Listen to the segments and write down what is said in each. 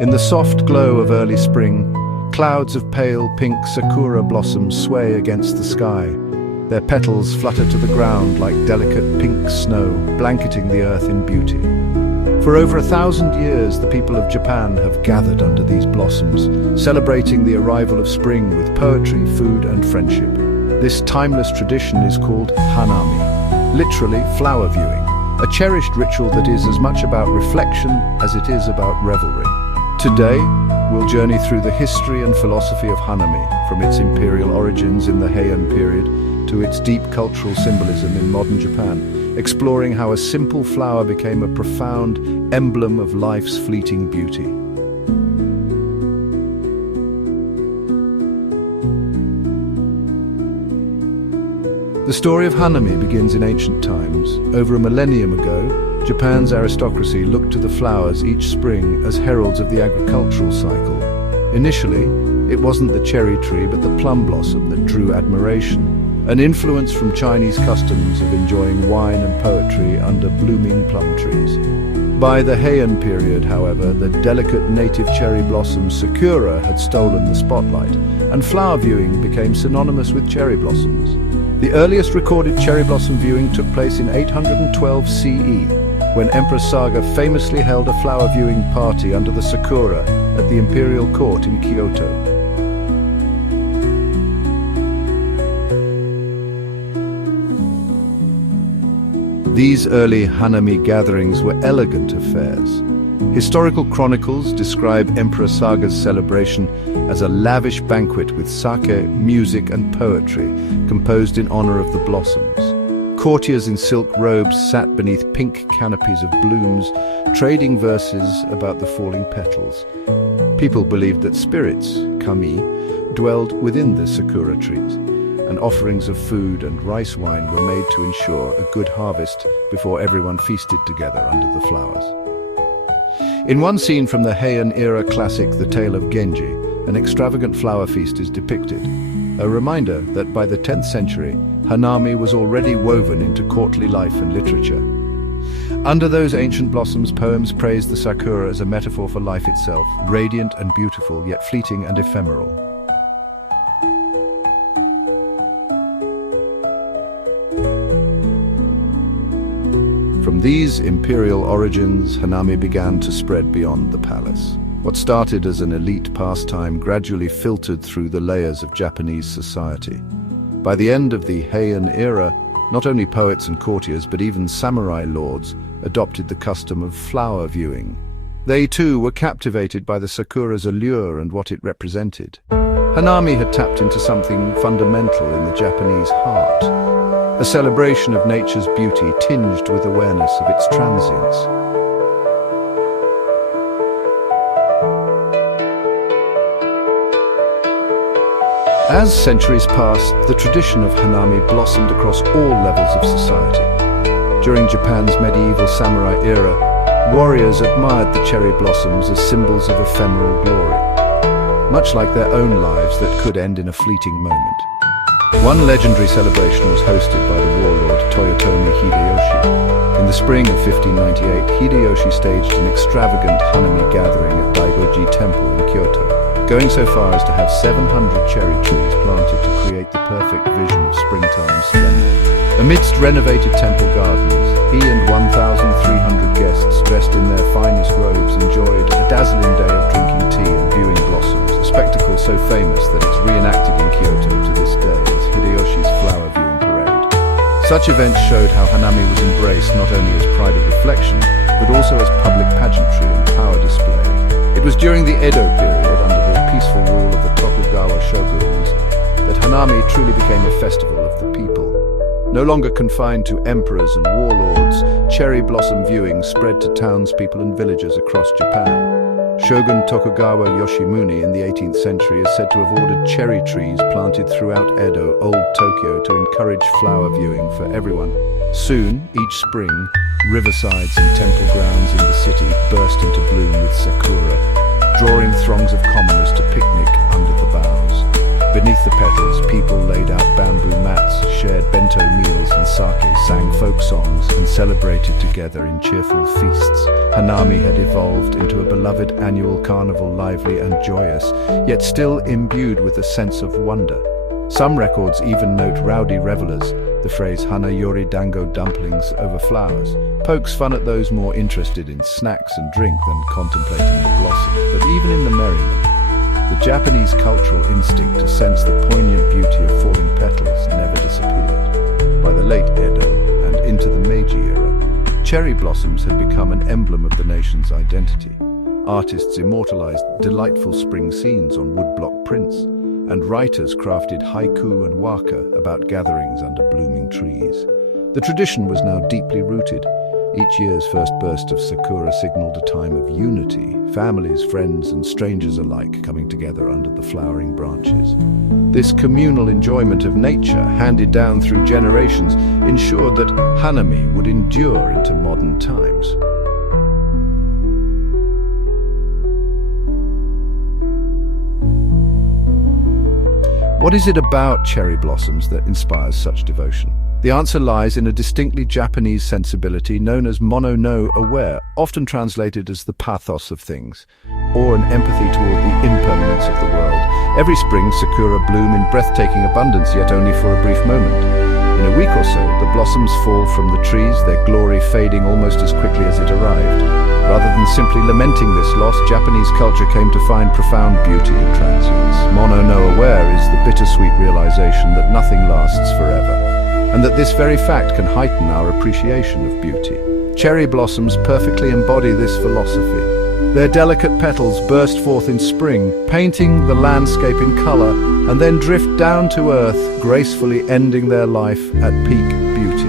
In the soft glow of early spring, clouds of pale pink sakura blossoms sway against the sky. Their petals flutter to the ground like delicate pink snow, blanketing the earth in beauty. For over 1,000 years, the people of Japan have gathered under these blossoms, celebrating the arrival of spring with poetry, food, and friendship. This timeless tradition is called Hanami, literally flower viewing, a cherished ritual that is as much about reflection as it is about revelry. Today, we'll journey through the history and philosophy of Hanami, from its imperial origins in the Heian period to its deep cultural symbolism in modern Japan, exploring how a simple flower became a profound emblem of life's fleeting beauty. The story of Hanami begins in ancient times. Over a millennium ago, Japan's aristocracy looked to the flowers each spring as heralds of the agricultural cycle. Initially, it wasn't the cherry tree but the plum blossom that drew admiration, an influence from Chinese customs of enjoying wine and poetry under blooming plum trees. By the Heian period, however, the delicate native cherry blossom Sakura had stolen the spotlight, and flower viewing became synonymous with cherry blossoms. The earliest recorded cherry blossom viewing took place in 812 CE, when Empress Saga famously held a flower viewing party under the Sakura at the Imperial court in Kyoto. These early Hanami gatherings were elegant affairs. Historical chronicles describe Emperor Saga's celebration as a lavish banquet with sake, music and poetry composed in honor of the blossoms. Courtiers in silk robes sat beneath pink canopies of blooms, trading verses about the falling petals. People believed that spirits, kami, dwelled within the sakura trees, and offerings of food and rice wine were made to ensure a good harvest before everyone feasted together under the flowers. In one scene from the Heian-era classic The Tale of Genji, an extravagant flower feast is depicted, a reminder that by the 10th century, Hanami was already woven into courtly life and literature. Under those ancient blossoms, poems praised the sakura as a metaphor for life itself, radiant and beautiful, yet fleeting and ephemeral. From these imperial origins, Hanami began to spread beyond the palace. What started as an elite pastime gradually filtered through the layers of Japanese society. By the end of the Heian era, not only poets and courtiers, but even samurai lords adopted the custom of flower viewing. They too were captivated by the sakura's allure and what it represented. Hanami had tapped into something fundamental in the Japanese heart, a celebration of nature's beauty tinged with awareness of its transience. As centuries passed, the tradition of Hanami blossomed across all levels of society. During Japan's medieval samurai era, warriors admired the cherry blossoms as symbols of ephemeral glory, much like their own lives that could end in a fleeting moment. One legendary celebration was hosted by the warlord Toyotomi Hideyoshi. In the spring of 1598, Hideyoshi staged an extravagant Hanami gathering at Daigoji Temple in Kyoto, going so far as to have 700 cherry trees planted to create the perfect vision of springtime splendor. Amidst renovated temple gardens, he and 1,300 guests dressed in their finest robes enjoyed a dazzling day of drinking tea and viewing blossoms, a spectacle so famous that it's reenacted in Kyoto to this day as Hideyoshi's flower viewing parade. Such events showed how Hanami was embraced not only as private reflection, but also as public pageantry and power display. It was during the Edo period, under the peaceful rule of the Tokugawa shoguns, that Hanami truly became a festival of the people. No longer confined to emperors and warlords, cherry blossom viewing spread to townspeople and villagers across Japan. Shogun Tokugawa Yoshimune in the 18th century is said to have ordered cherry trees planted throughout Edo, Old Tokyo, to encourage flower viewing for everyone. Soon, each spring, riversides and temple grounds in the city burst into bloom with sakura, drawing throngs of commoners to picnic under the boughs. Beneath the petals, people laid out bamboo mats, shared bento meals and sake sang folk songs and celebrated together in cheerful feasts. Hanami had evolved into a beloved annual carnival, lively and joyous, yet still imbued with a sense of wonder. Some records even note rowdy revelers. The phrase "Hanayori dango dumplings" over flowers pokes fun at those more interested in snacks and drink than contemplating the blossom. But even in the merriment, the Japanese cultural instinct to sense the poignant beauty of falling petals never disappeared. By the late Edo and into the Meiji era, cherry blossoms had become an emblem of the nation's identity. Artists immortalized delightful spring scenes on woodblock prints, and writers crafted haiku and waka about gatherings under blooming trees. The tradition was now deeply rooted. Each year's first burst of Sakura signaled a time of unity, families, friends, and strangers alike coming together under the flowering branches. This communal enjoyment of nature, handed down through generations, ensured that Hanami would endure into modern times. What is it about cherry blossoms that inspires such devotion? The answer lies in a distinctly Japanese sensibility known as mono no aware, often translated as the pathos of things, or an empathy toward the impermanence of the world. Every spring, Sakura bloom in breathtaking abundance, yet only for a brief moment. In a week or so, the blossoms fall from the trees, their glory fading almost as quickly as it arrived. Rather than simply lamenting this loss, Japanese culture came to find profound beauty in transience. Mono no aware is the bittersweet realization that nothing lasts forever, and that this very fact can heighten our appreciation of beauty. Cherry blossoms perfectly embody this philosophy. Their delicate petals burst forth in spring, painting the landscape in color, and then drift down to earth, gracefully ending their life at peak beauty.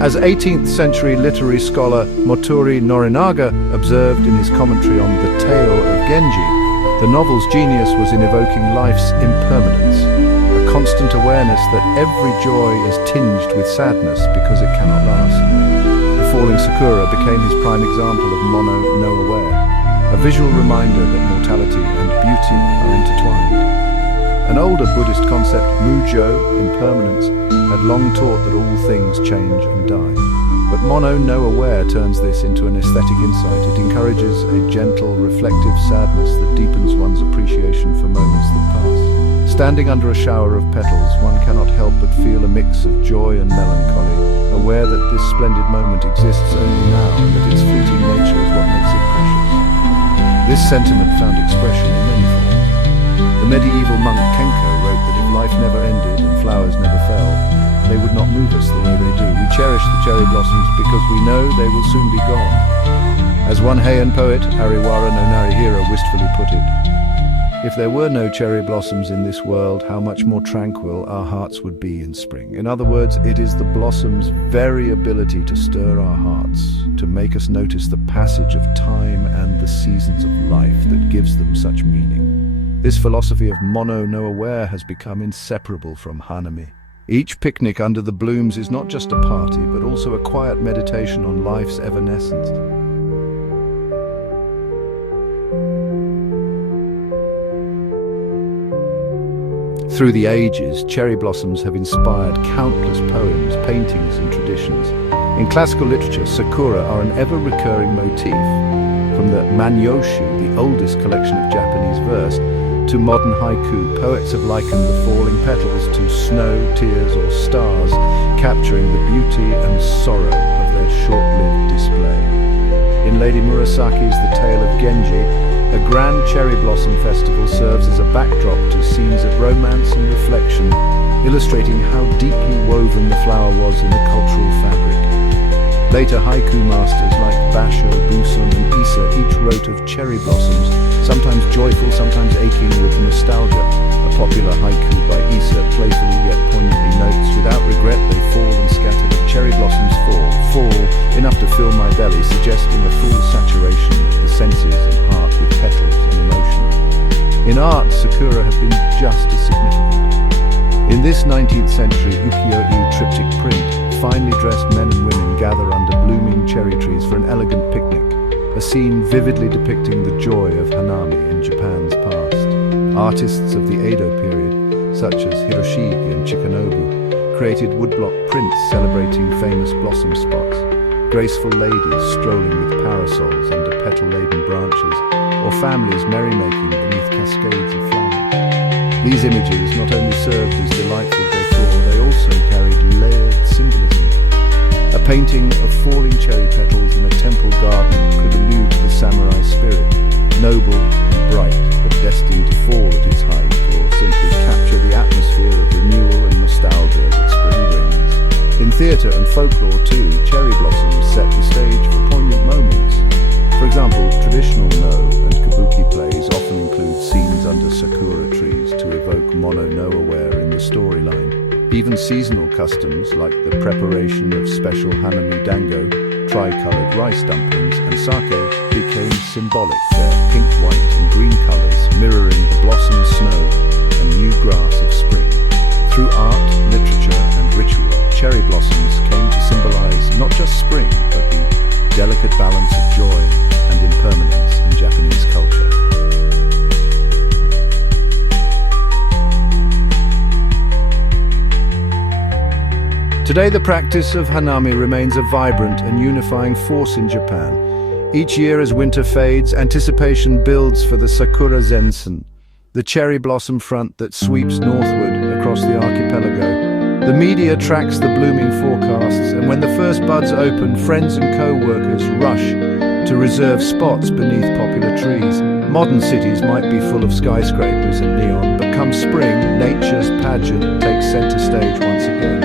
As 18th century literary scholar Moturi Norinaga observed in his commentary on The Tale of Genji, the novel's genius was in evoking life's impermanence, a constant awareness that every joy is tinged with sadness because it cannot last. The falling Sakura became his prime example of mono no aware, a visual reminder that mortality and beauty are intertwined. An older Buddhist concept, mujo, impermanence, had long taught that all things change and die. But mono no aware turns this into an aesthetic insight. It encourages a gentle, reflective sadness that deepens one's appreciation for moments that pass. Standing under a shower of petals, one cannot help but feel a mix of joy and melancholy, aware that this splendid moment exists only now and that its fleeting nature is what makes it precious. This sentiment found expression in many forms. The medieval monk Kenko wrote that if life never ended and flowers never fell, they would not move us the way they do. We cherish the cherry blossoms because we know they will soon be gone. As one Heian poet, Ariwara no Narihira, wistfully put it, if there were no cherry blossoms in this world, how much more tranquil our hearts would be in spring. In other words, it is the blossom's very ability to stir our hearts, to make us notice the passage of time and the seasons of life that gives them such meaning. This philosophy of mono no aware has become inseparable from Hanami. Each picnic under the blooms is not just a party, but also a quiet meditation on life's evanescence. Through the ages, cherry blossoms have inspired countless poems, paintings, and traditions. In classical literature, sakura are an ever-recurring motif. From the Manyoshu, the oldest collection of Japanese verse, to modern haiku, poets have likened the falling petals to snow, tears, or stars, capturing the beauty and sorrow of their short-lived display. In Lady Murasaki's The Tale of Genji, a grand cherry blossom festival serves as a backdrop to scenes of romance and reflection, illustrating how deeply woven the flower was in the cultural fabric. Later haiku masters like Basho, Busun, and Issa each wrote of cherry blossoms, sometimes joyful, sometimes aching with nostalgia. A popular haiku by Issa playfully yet poignantly notes, without regret they fall and scatter, but cherry blossoms fall enough to fill my belly, suggesting a full saturation of the senses and heart with petals and emotion. In art, sakura have been just as significant. In this 19th century ukiyo-e triptych print, finely dressed men and women gather under blooming cherry trees for an elegant picnic, a scene vividly depicting the joy of Hanami in Japan's past. Artists of the Edo period, such as Hiroshige and Chikanobu, created woodblock prints celebrating famous blossom spots, graceful ladies strolling with parasols under petal-laden branches, or families merrymaking beneath cascades of flowers. These images not only served as delightful decor, they also carried layered symbolism. A painting of falling cherry petals in a temple garden could allude to the samurai spirit, noble and bright, but destined to fall at its height, or simply capture the atmosphere of renewal and nostalgia that spring brings. In theatre and folklore too, cherry blossoms set the stage for poignant moments. For example, traditional no and kabuki plays often include scenes under sakura trees to evoke mono-no wear in the storyline. Even seasonal customs like the preparation of special Hanami dango, tri-coloured rice dumplings, and sake became symbolic, their pink, white and green colours mirroring the blossomed snow and new grass of spring. Through art, literature and ritual, cherry blossoms came to symbolise not just spring, but the delicate balance of joy and impermanence in Japanese culture. Today, the practice of Hanami remains a vibrant and unifying force in Japan. Each year as winter fades, anticipation builds for the Sakura Zensen, the cherry blossom front that sweeps northward across the archipelago. The media tracks the blooming forecasts, and when the first buds open, friends and co-workers rush to reserve spots beneath popular trees. Modern cities might be full of skyscrapers and neon, but come spring, nature's pageant takes center stage once again.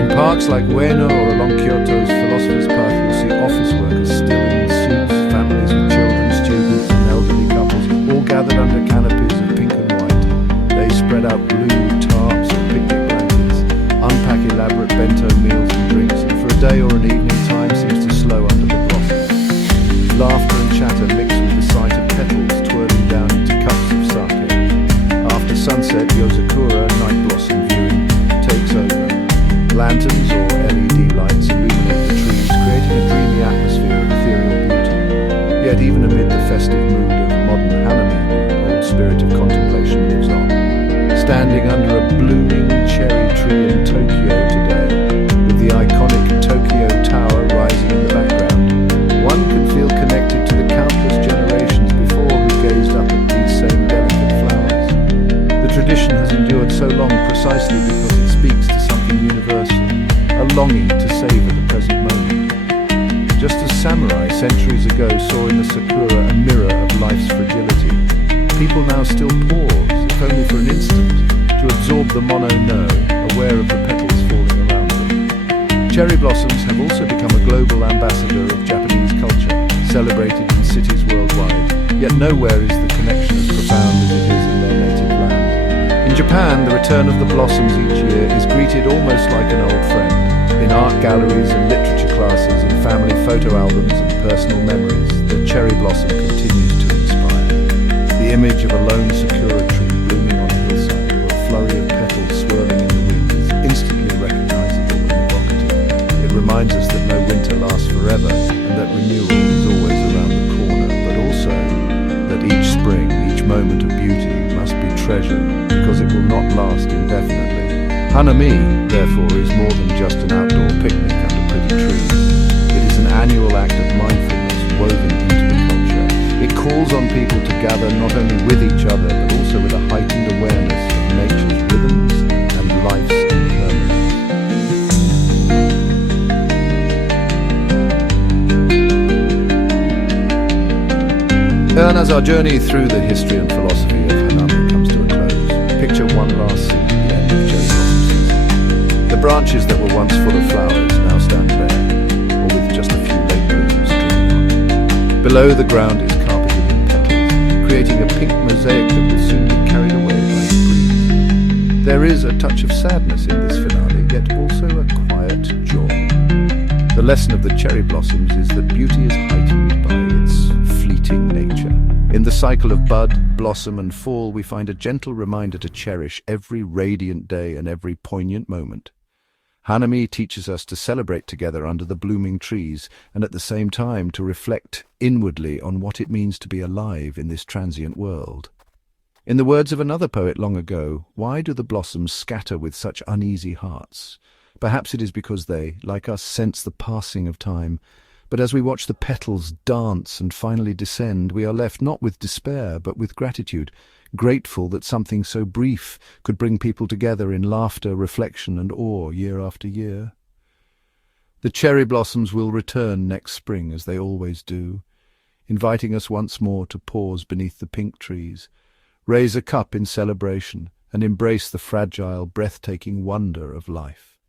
In parks like Ueno or along Kyoto's Philosopher's Path, you'll see office workers still in suits, families with children, students and elderly couples, all gathered under canopies of pink and white. They spread out blue tarps or picnic blankets, unpack elaborate bento meals and drinks, and for a day or an evening, time seems to slow under the blossoms. Laughter and chatter mix with the sight of petals twirling down into cups of sake. After sunset, Yozakura night blossom viewing takes over. Lanterns or LED lights illuminate the trees, creating a dreamy atmosphere of ethereal beauty. Yet even amid the festive mood of modern Hanami, the old spirit of contemplation lives on. Standing under a blooming cherry tree in Tokyo today, with the iconic Tokyo Tower rising in the background, one can feel connected to the countless generations before who gazed up at these same delicate flowers. The tradition has endured so long precisely because it speaks to something universal, a longing to savor the present moment. Just as samurai centuries ago saw in the sakura a mirror of life's fragility, people now still pause, if only for an instant, to absorb the mono-no, aware of the petals falling around them. Cherry blossoms have also become a global ambassador of Japanese culture, celebrated in cities worldwide, yet nowhere is the connection as profound as it is in their native land. In Japan, the return of the blossoms each year is greeted almost like an old friend. In art galleries and literature classes, in family photo albums and personal memories, the cherry blossom continues to inspire. The image of a lone sakura tree blooming on a hillside, or a flurry of petals swirling in the wind, is instantly recognizable and evocative. It reminds us that no winter lasts forever, and that renewal is always around the corner, but also that each spring, each moment of beauty must be treasured, because it will not last indefinitely. Hanami, therefore, is more than just an outdoor picnic under pretty trees. It is an annual act of mindfulness woven into the culture. It calls on people to gather not only with each other, but also with a heightened awareness of nature's rhythms and life's impermanence. And as our journey through the history and philosophy of Hanami comes to a close, picture one last scene at the end of cherry blossom season. The branches that were once full of flowers now stand bare, or with just a few late blooms gleaming on. Below, the ground is carpeted in petals, creating a pink mosaic that will soon be carried away by the breeze. There is a touch of sadness in this finale, yet also a quiet joy. The lesson of the cherry blossoms is that beauty is heightened by its fleeting nature. In the cycle of bud, blossom and fall, we find a gentle reminder to cherish every radiant day and every poignant moment. Hanami teaches us to celebrate together under the blooming trees and at the same time to reflect inwardly on what it means to be alive in this transient world. In the words of another poet long ago, why do the blossoms scatter with such uneasy hearts? Perhaps it is because they, like us, sense the passing of time. But as we watch the petals dance and finally descend, we are left not with despair, but with gratitude, grateful that something so brief could bring people together in laughter, reflection, and awe year after year. The cherry blossoms will return next spring, as they always do, inviting us once more to pause beneath the pink trees, raise a cup in celebration, and embrace the fragile, breathtaking wonder of life.